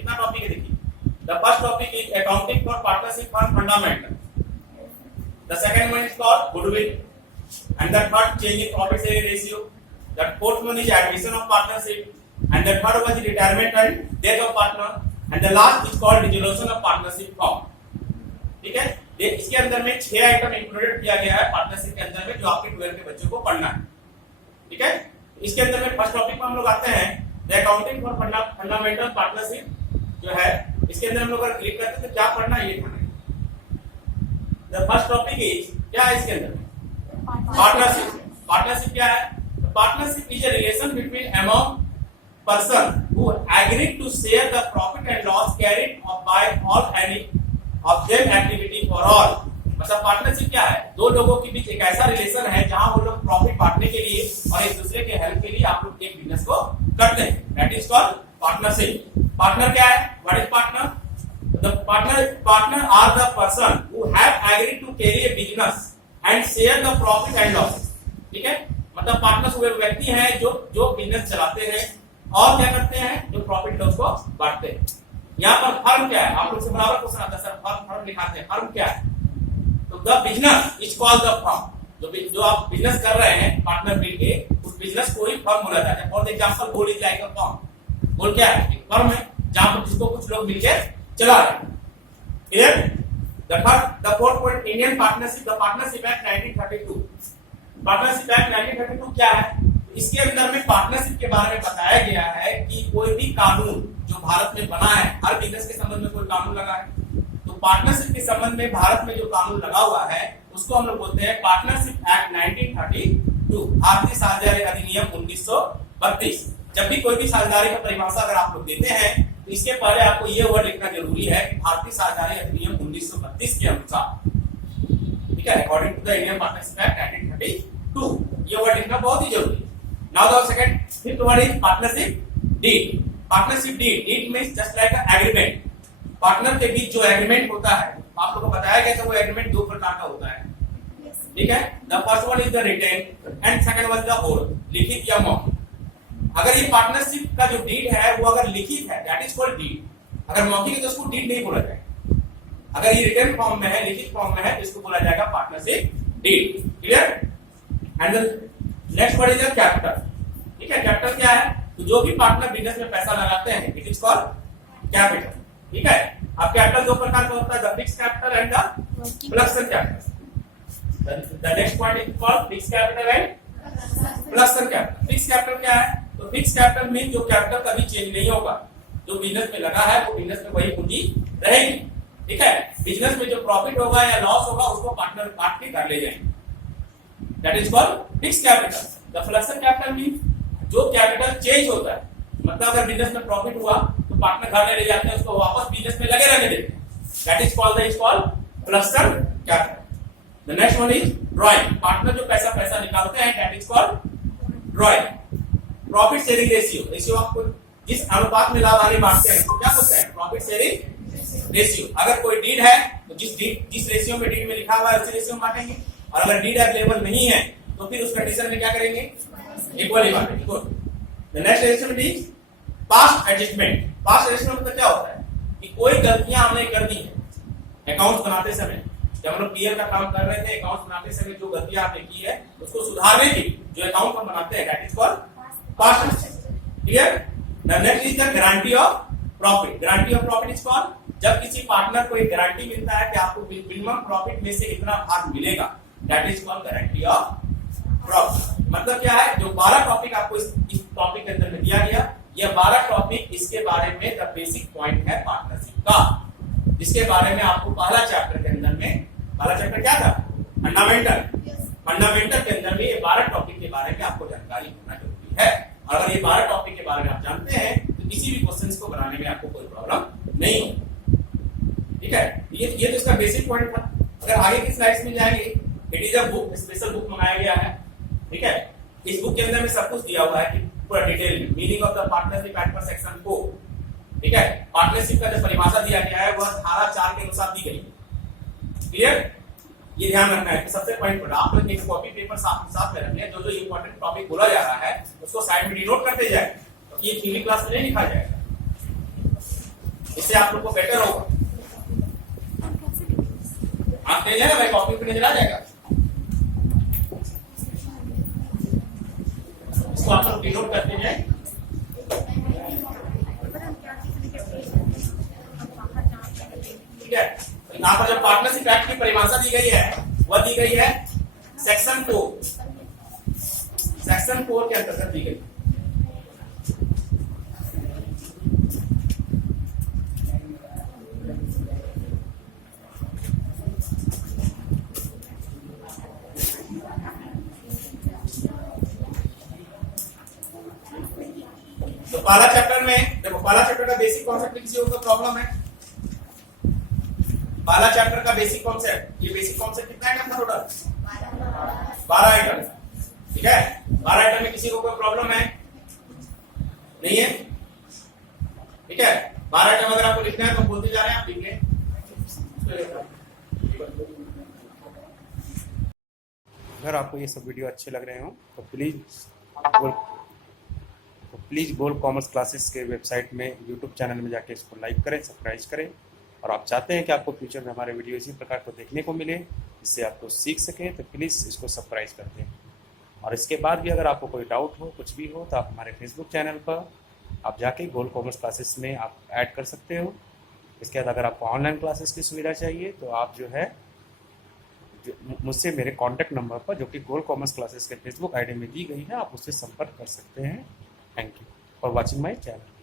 कितना टॉपिक है देखिए। The first topic is accounting for partnership firm fundamental, the second one is called goodwill, and the third change in profit sharing ratio, the fourth one is admission of partnership, and the third one is retirement and death of partner, and the last is called dissolution of partnership form. ठीक है, इसके अंदर में 6 item included किया गया है partnership के अंदर में, जो आपके 12 के बच्चों को पढ़ना है। ठीक है, इसके अंदर में फर्स्ट टॉपिक में हम लोग आते हैं the accounting for fundamental partnership जो है, इसके अंदर हम लोग अगर क्लिक करते हैं तो क्या पढ़ना है ये पढ़ना है। द फर्स्ट टॉपिक इज क्या है इसके अंदर, पार्टनरशिप। पार्टनरशिप क्या है? Partnership is a relation between among person who agreed to share the profit and loss carried by all any of them activity for all। मतलब पार्टनरशिप क्या है? दो लोगों के बीच एक ऐसा रिलेशन है जहां वो लोग प्रॉफिट बांटने के लिए और एक दूसरे के हेल्प के लिए आप लोग एक बिजनेस को करते हैं, that is called partnership. Partner क्या है? What is partner? The partner are the person who have agreed to carry a business and share the profit and loss. ठीक है, मतलब पार्टनर्स वो व्यक्ति हैं जो बिजनेस चलाते हैं और क्या करते हैं, जो प्रॉफिट लॉस को बांटते हैं। यहाँ पर फर्म क्या है? आप लोग से बराबर क्वेश्चन आता है सर, फर्म लिखाते हैं, फर्म क्या है? तो the business is called the firm. जो आप बिजनेस कर रहे हैं पार्टनर मिलके, उस बिजनेस को ही फर्म बोला जाता है। For example gold is like a firm. Gold क्या है? एक फर्म है जहां पर जिसको कुछ लोग मिलकर चला रहे हैं। Clear? The fourth point, Indian partnership, the partnership act 1932। Partnership act 1932 क्या है? इसके अंदर में पार्टनरशिप के बारे में बताया गया है कि कोई भी कानून जो भारत में बना है, हर बिजनेस के संबंध में कोई कानून लगा है, तो पार्टनरशिप के संबंध में भारत में जो कानून लगा हुआ है उसको हम लोग बोलते हैं पार्टनरशिप एक्ट 1932, भारतीय साझेदारी अधिनियम 1932। जब भी कोई भी साझेदारी का परिभाषा अगर आप लोग देते हैं तो इसके पहले आपको ये वर्ड लिखना जरूरी है, भारतीय साझेदारी अधिनियम 1932 के अनुसार। ठीक है, according to the Indian partnership act 1932, ये वर्ड लिखना बहुत ही जरूरी है। Now the second, fifth one is partnership deed. Partnership deed means just like an agreement. Partner के बीच जो एग्रीमेंट होता है, आप लोगों को बताया गया था वो एग्रीमेंट 2 प्रकार का होता है। ठीक है, the first one is the written and second one the oral, लिखित या मौखिक। अगर ये पार्टनरशिप का जो डीड है वो अगर लिखित है, दैट इज कॉल्ड डीड। अगर मौखिक है तो उसको डीड नहीं बोला जाएगा। अगर ये रिटन फॉर्म में है, लिखित फॉर्म में है, तो इसको बोला जाएगा partnership deed. Clear? And next word is capital. ठीक है, कैपिटल क्या है? तो जो भी पार्टनर बिजनेस में पैसा लगाते हैं, इट इज कॉल्ड कैपिटल। ठीक है, अब कैपिटल 2 प्रकार का होता है, the fixed capital and the fluctuation capital. The next point is called fixed capital and fluctuation capital. Fixed capital क्या है? तो फिक्स्ड कैपिटल मीन जो कैपिटल कभी चेंज नहीं होगा, जो बिजनेस में लगा है वो बिजनेस में वही पूंजी रहेगी। ठीक है, बिजनेस में जो प्रॉफिट होगा या लॉस होगा उसको पार्टनर बांट के कर ले जाएंगे, that is called fixed capital. The fluctuation capital mean जो कैपिटल चेंज होता है, मतलब अगर बिजनेस में प्रॉफिट हुआ तो पार्टनर घर ले जाते हैं, उसको वापस बिजनेस में लगे रहने देते हैं, that is called fluctuation capital. The next one is drawing. Partner जो पैसा निकालते हैं, that is called drawing. Profit sharing ratio आपको जिस अनुपात में लाभ हानि बांटते हैं तो क्या बोलते हैं? Profit sharing ratio. अगर कोई डीड है तो जिस रेशियो में डीड में लिखा हुआ है उसी रेशियो में बांटेंगे, और अगर डीड अवेलेबल नहीं है तो फिर उस कंडीशन में क्या करेंगे? इक्वली बांटेंगे। The next addition is past adjustment. Past adjustment मतलब क्या होता है कि कोई गलतियां हमने कर दी है अकाउंट्स बनाते समय, जब हम लोग पीएल का काम कर रहे थे, अकाउंट्स बनाते समय जो गलतियां आपने की है उसको सुधारने की जो अकाउंट हम बनाते हैं, that is called past adjustment. Clear? The next is the guarantee of profit. Guarantee of profit is called जब किसी पार्टनर को एक गारंटी मिलता है कि आपको मिनिमम प्रॉफिट में से इतना भाग मिलेगा, that is called guarantee of profit. मतलब क्या है? जो 12 टॉपिक आपको इस टॉपिक के अंदर में दिया गया, ये 12 टॉपिक इसके बारे में द बेसिक पॉइंट है पार्टनरशिप का, जिसके बारे में आपको पहला चैप्टर के अंदर में, पहला चैप्टर क्या था? फंडामेंटल। फंडामेंटल के अंदर में ये 12 टॉपिक के बारे में आपको जानकारी होना जरूरी है। और अगर ये 12 टॉपिक के बारे में आप जानते हैं तो किसी भी क्वेश्चन को बनाने में आपको कोई प्रॉब्लम नहीं होगी। ठीक है, ये तो इसका बेसिक पॉइंट था। अगर आगे की स्लाइड्स में जाएंगे, it is a book, special book मंगाया गया है। ठीक है, इस बुक के अंदर में सब कुछ दिया हुआ है कि पूरा डिटेल में meaning of the partnership act पर सेक्शन 4। ठीक है, पार्टनरशिप का जो परिभाषा दिया गया है वह धारा 4 के अनुसार दी गई है। क्लियर? ये ध्यान रखना है। सबसे पॉइंट पर आप लोग एक कॉपी पेपर साथ में रखिए, जो इंपॉर्टेंट टॉपिक बोला जा रहा है उसको साइड में डिनोट करते जाए, तो ये थ्योरी क्लास में नहीं लिखा जाएगा। इससे आप लोग को बेटर होगा। आप ले लेना भाई, कॉपी पे नजर आ जाएगा। इसको आप लोग डिनोट करते जाए। ठीक है, यहाँ पर जब पार्टनरशिप एक्ट की परिभाषा दी गई है वह दी गई है सेक्शन 4, सेक्शन 4 के अंतर्गत दी गई। तो पहला चैप्टर में देखो, पहला चैप्टर का बेसिक कॉन्सेप्ट किसी को प्रॉब्लम है? पहला चैप्टर का बेसिक कॉन्सेप्ट, ये बेसिक कॉन्सेप्ट कितना आइटम था टोटल? 12 आइटम। ठीक है, 12 आइटम में किसी को कोई प्रॉब्लम है? नहीं है? ठीक है, 12 आइटम अगर आपको लिखना है तो बोलते जा रहे हैं, आप लिख लें। अगर आपको ये सब वीडियो अच्छे लग रहे हो तो प्लीज़ गोल्ड कॉमर्स क्लासेस के वेबसाइट में यूट्यूब चैनल में जाके इसको लाइक करें, सब्सक्राइब करें। और आप चाहते हैं कि आपको फ्यूचर में हमारे वीडियो इसी प्रकार को देखने को मिले, इससे आपको सीख सकें, तो प्लीज़ इसको सब्सक्राइब कर दें। और इसके बाद भी अगर आपको कोई डाउट हो, कुछ भी हो, तो आप हमारे फेसबुक चैनल पर आप जाके गोल्ड कॉमर्स क्लासेस में आप ऐड कर सकते हो। इसके बाद अगर आपको ऑनलाइन क्लासेस की सुविधा चाहिए तो आप जो है मुझसे मेरे कॉन्टैक्ट नंबर पर, जो कि गोल्ड कॉमर्स क्लासेस के फेसबुक आईडी में दी गई है, आप उससे संपर्क कर सकते हैं। Thank you for watching my channel.